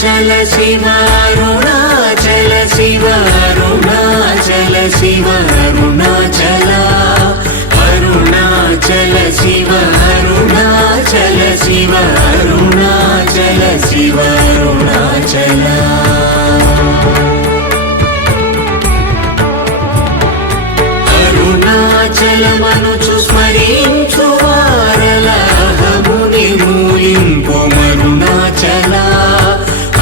అరుణాచల శివ అరుణాచల శివ అరుణాచల శివ అరుణాచల అరుణాచల శివ అరుణాచల శివ అరుణాచల శివ అరుణాచల అరుణాచలమనుచు స్మరించు వారల అహముని మూలింపు అరుణాచల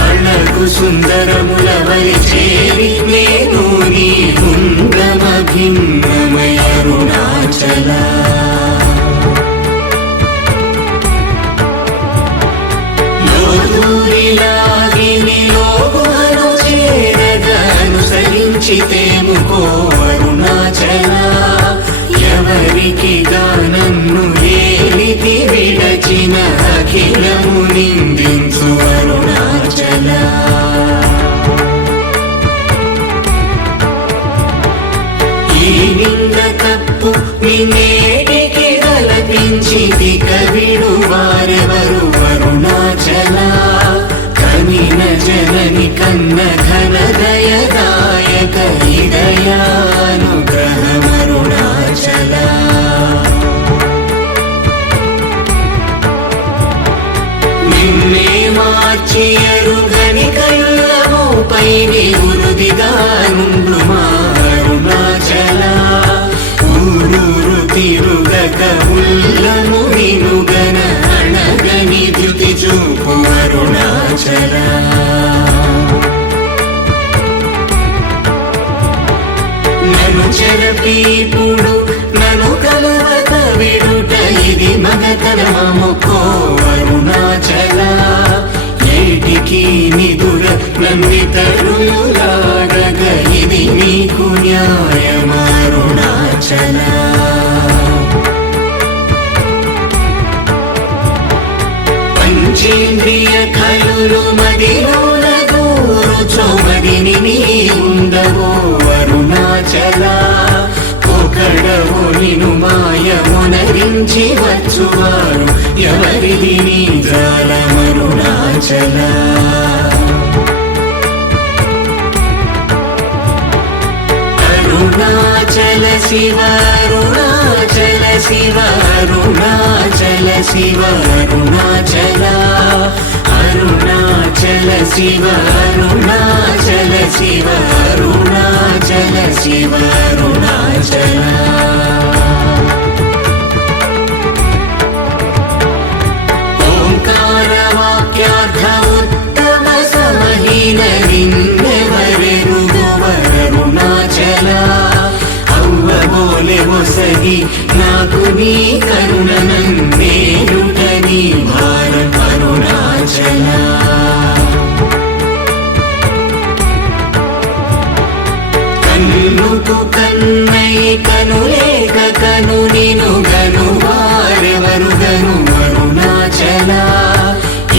అళగు సుందరముల వలి చేరి నేను నీ గుండమ భిన్నమయ అరుణాచల లోదూరిలాగిని లోగుహను చేరగా అనుసరించితేముకో అరుణాచల ఎవరికి గానన్ను ఏలితి విడచిన అఖిలము నిందించు అరుణాచల ఈ నింద తప్పు నిన్నేటికి గలపించితి కవిడు వారెవరు అరుణాచల కనిన జనని కన్న ఘన దయదాయక హృదయానుగ్రహమరుణాచల నిన్నే మార్చి ఎరుగని కళ్ళమోపై నివృదిగా నుండు మా అరుణాచల ఊరూరు తిరుగక ఉల్లము వినుగన అణగని ధృతి చూపు అరుణాచల నన్ను చెరపీపుడు నన్ను కలవక విడుట ఇది మగతరమముకో అరుణాచల ఏటికి నిదుర నందితరులాడగ ఇది నీకు న్యాయమరుణాచల పంచేంద్రియ కలులు మదిలోన గోరుచోమదిని నీ ఉండవో అరుణాచల ఒకడవో నిను మాయమునరించి వచ్చువారు ఎవరిది నీ జాలమరుణాచల అరుణాచల శివ అరుణాచల శివ అరుణాచల శివ అరుణాచల అరుణాచల శివ అరుణాచల శివ అరుణాచల శివ అరుణాచల ఓంకార వాక్యార్థ ఉత్తమ సమహీన నిన్నెవరెరుగు అరుణాచల అవ్వబోలె ఒసగి నాకు నీ కరుణ నన్నేయుట నీ భారం అరుణాచల కన్నుకు కన్నై కనులేక కను నిను గను వారెవరు గను అరుణాచల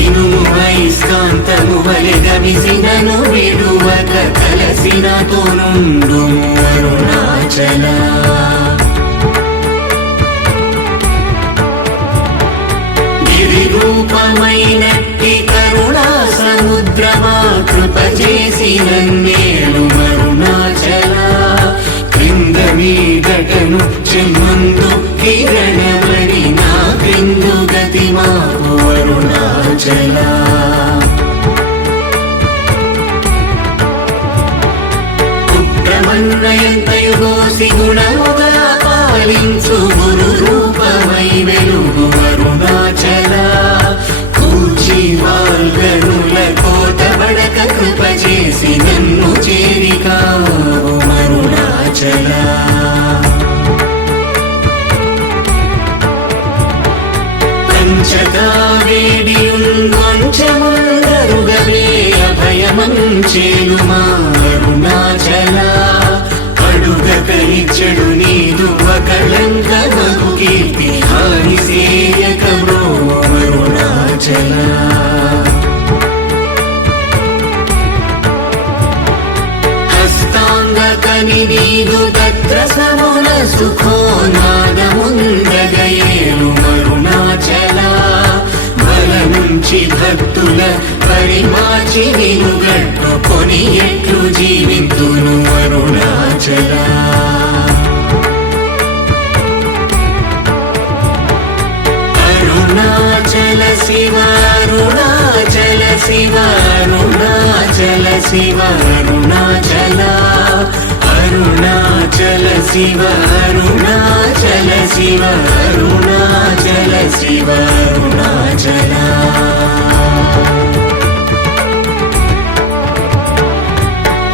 ఇనుము ఐస్కాంతము వలె గమిసినను విడువక కలసినతో నుండు అరుణాచల రూపమైనట్టి కరుణా సముద్రమా కృప చేసి నన్నేలు అరుణాచల క్రింద మీదటను చెమ్మందు కిరణమణి నా క్రిందు గతి మాకు అరుణాచల పుత్రమన్నయంతయుగోసి గుణముగా పాలించు గురు రూపమై వెలుగు అరుణాచల కూచి వాల్గనుల కోట బడక కృప చేసి నన్ను చేరికావు అరుణాచల పంచగా వేడియుంగొంచెముందరుగవే అభయమంచేను మా అరుణాచల అడుగక ఇచ్చడు నీదు ఒకళంక మగు కీర్తి హాని సేయక బ్రో అరుణాచల హస్తాంగకని నీదు తత్ర సమున సుఖో నాదముందగయేలు అరుణాచల బల నుంచి భక్తుల మడి మార్చి నిను గట్టుకొని ఎట్లు జీవింతును అరుణాచల అరుణాచల శివ అరుణాచల శివ అరుణాచల శివ అరుణాచల అరుణాచల శివ అరుణాచల శివ అరుణాచల శివ అరుణాచల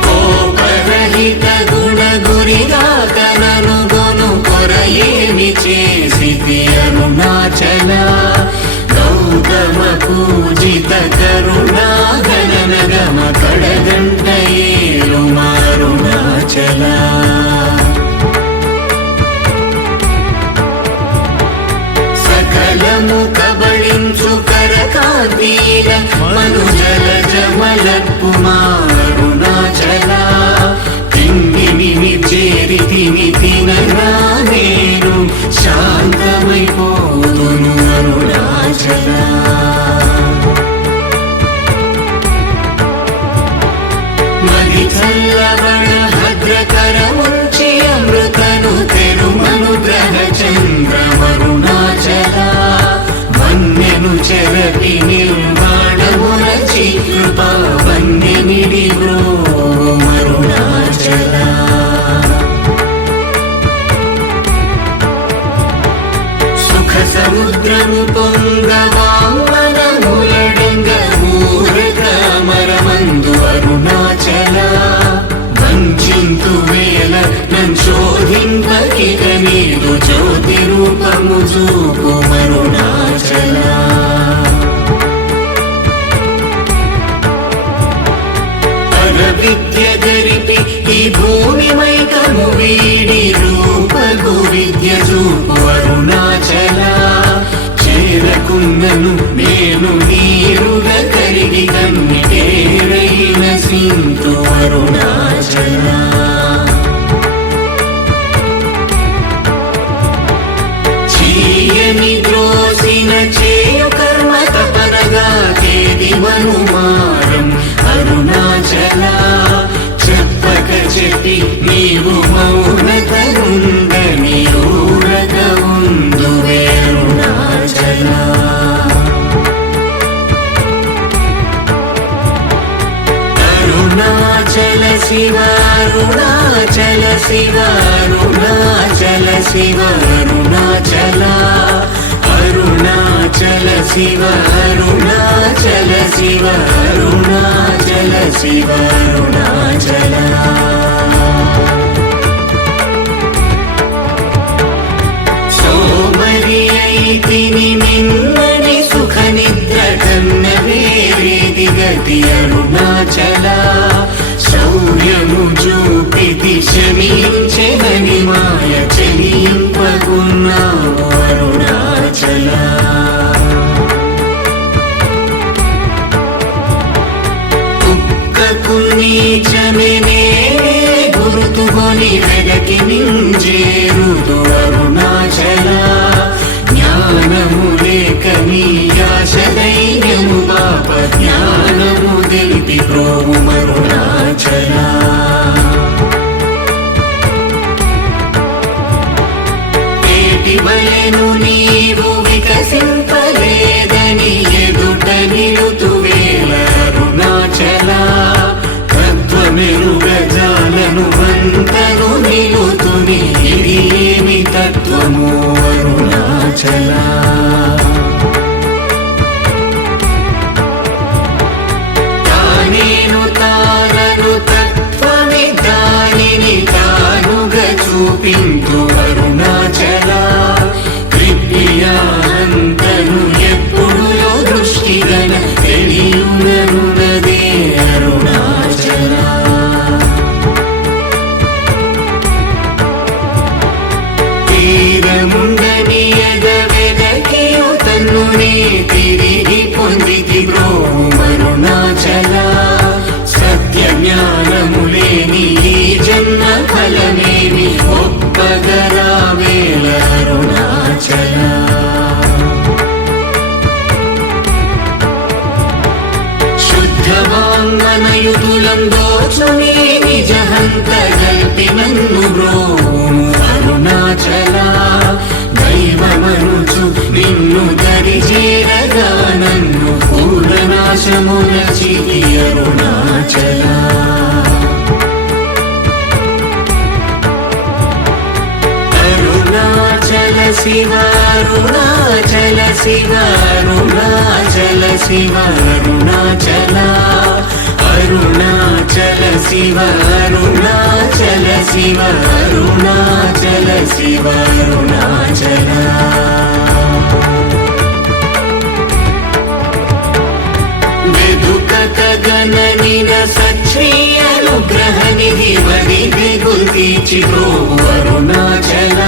కోపరహిత గుణ గురిగా కనను గొను కొరయేమి చేసితి అరుణాచల గౌతమ పూజిత కరుణా గణన గమ కడగంట ఏలు అరుణాచల సకలము కబళించు కరకాంతీల మనుజల జమలపు అరుణాచల తిండిని చేరితిని తినగా నేను శాంతమైపోదును అరుణాచల మది చల్లబడ భద్రకరముంచి అమృతను తెరుమనుగ్రహ చంద్రమరుణాచల వన్యను చెరపి నిర్మాణమురచి కృపా వన్యమిడి అరుణాచల సుఖ సముద్రము పొంగవామనములడంగ ఊరకమరమందు అరుణాచల వంచింతు వేల నంశోధింపకిక నీదు జ్యోతి రూపము చూపు అరుణాచల విద్య గరిపి ఈ భూమి మైకము వీడి రూపగు విద్య చూపు అరుణాచల చేరకున్నను నేను నీరుగ కరిగి కన్నిటేరైన సింతు అరుణాచల చీయని ద్రోసిన చేయు కర్మ తపనగా కేదివను మారం అరుణాచల చెప్పక చెప్పి నీవు మౌనతరుందని ఊరక ఉందువే అరుణాచల అరుణాచల శివ అరుణాచల శివ అరుణాచల శివ అరుణాచల అరుణాచల శివ అరుణాచల శివ అరుణాచల శివ అరుణాచల సోమరి అయితిని నిన్నని సుఖ నిద్ర కన్న వేరేది గతి అరుణాచల శౌర్యము చూపితి శమించెనని మాయ చెలింపకున్నావు అరుణాచల కుక్కకు నీచమే గుర్తుకొని వెదకి నింజేరుదు అరుణాచల జ్ఞానము లేక నీ ఆశ ధైర్యము పాప జ్ఞానము తెలిపి ప్రోము అరుణాచల వలెను నీవు వికసింపలేదని ఎదుట నిలుతువేల అరుణాచల తత్వమెరుగజాలను వంతను నిలుతుని ఇది ఏమి తత్వము అరుణాచల తానేను తానను తత్వమి దానిని తానుగా చూపింతు అరుణాచల అంతను ఎప్పుడు దృష్టిగల తెలియునరునదే అరుణాచల తీరముండని ఎదవెదకియు తన్నునే తిరిగి పొందితి బ్రోము అరుణాచల సత్య జ్ఞానము లేని ఈ జన్మ ఫలమేమి ఒప్పగరావేల అరుణాచల శివ అరుణాచల శివ అరుణాచల శివ అరుణాచల అరుణాచల శివ అరుణాచల శివ అరుణాచల శివ అరుణాచల గగననిన సచ్ఛ్రీయ అనుగ్రహ నిధి వదిగి గుల్తీచి బ్రోవు అరుణాచల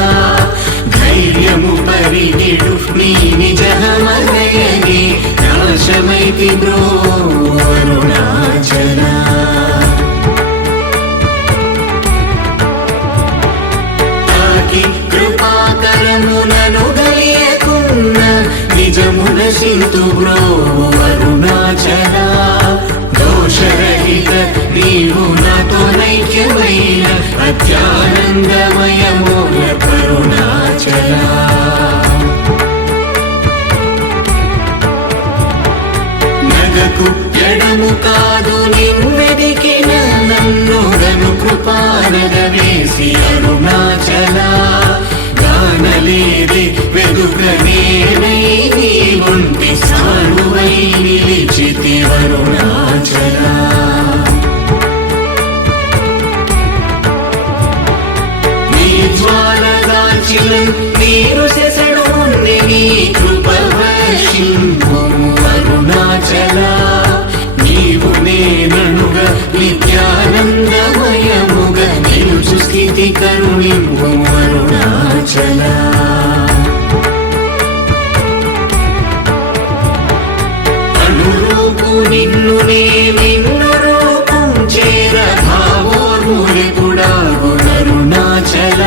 ధైర్యము పరిగిడు నీ నిజమనయని నాశమైతి బ్రోవు అరుణాచల తాకి కృపాకరమునను గలియకున్న నిజమున సింతు బ్రోవు అరుణాచల దోషరహిత నీవు నాతో నైక్యమైన అత్యానందమయమోహ కరుణాచల నగకు ఎడము కాదు నిన్నెదికిన నన్నుగను కృపానగ వేసి అరుణాచల గానలేది వెదుకనేనై నీ ఒంటి సానువై నిలిచితి అరుణాచల నీ జ్వాలదాల్చిన నీరు సెసడు నీ కృప వర్షింపు అరుణాచల నీవు నేననుగ నిత్యానందమయముగ నిలుచు స్థితి కరుణింపు అరుణాచల అనురూపు నిన్ను నిన్ను రూపం చేర భావోర్ములిపుడాగు అరుణాచల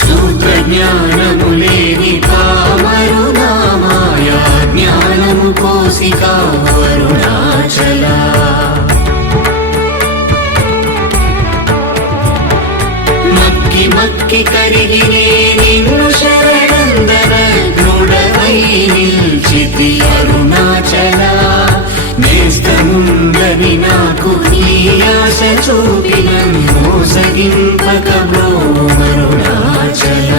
సూత్ర జ్ఞానములేని కామరునామాయ జ్ఞానము కోసికా అరుణాచల మక్కి మక్కి కరిగినే నిన్ను శరణందర దృఢమై నిల్చితి అరుణాచల నేస్తముందని నాకు నీ ఆశ చూపిన మోసగింపక బ్రోవు అరుణాచల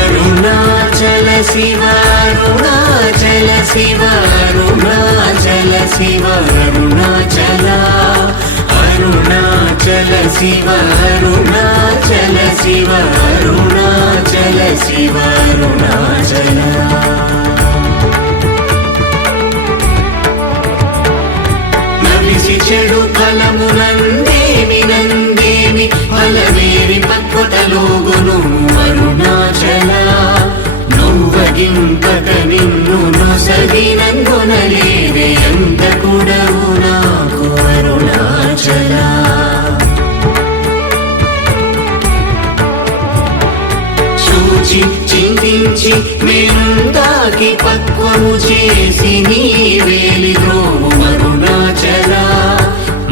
అరుణాచల శివ అరుణాచల శివ అరుణాచల శివ అరుణాచల అరుణాచల శివ అరుణాచల శివ అరుణాచల శివ అరుణాచల నవిసి చెడు ఫలమునందేమి నందేమి ఫలమేరి పక్వతలోగును అరుణాచల నువ్వగింపక నిన్ను నొసగినందునలేదే ఎంత కూడవు నాకు అరుణాచల చూచి చింతించి మేనుందాకి పక్వము చేసి నీ వేలి ద్రోవు అరుణాచల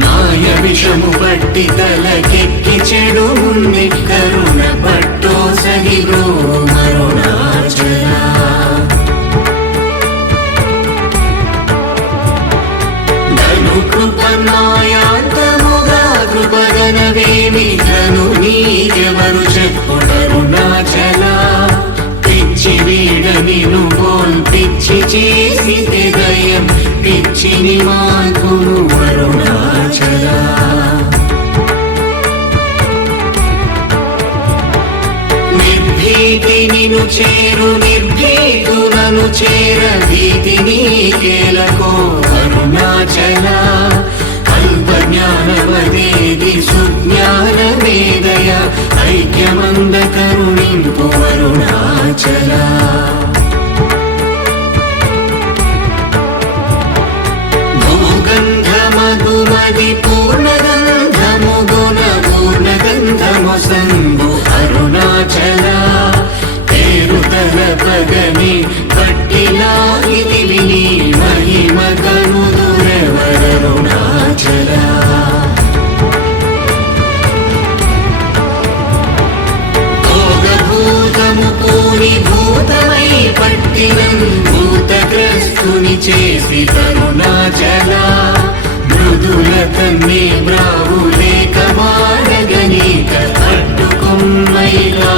మాయ విషము పట్టి తలకెక్కి చెడు ముంది కరుణ పట్టో సగి బ్రోవు అరుణాచల ధను కృప మాయాంతముగా కృపగనవేమి ధను నీకెవరు చెప్పుడరుణాచల పిచ్చి వీడ నిను పోల్ పిచ్చి చేసి దయం పిచ్చిని మాకును అరుణాచల నిర్భీతి నిను చేరు నిర్భీతులను చేర భీతి నీకేలకో అరుణాచల అల్ప జ్ఞానవదేది సుజ్ఞానవేదయ ఐక్యమంద కరుణింపు అరుణాచల భూగంధమధుమది పూర్ణగంధము గుణ పూర్ణగంధము సంభు అరుణాచల పేరు తలపగని పట్టిలాగిది విని మహిమ కనుదురెవరరుణాచల భోగభూతము పూని భూతమై పట్టినం భూతగ్రస్తుని చేసి కరుణాచల మృదుల తన్నే బ్రావు లేక మాడగని శ్రీకాళహస్తీశ్వరి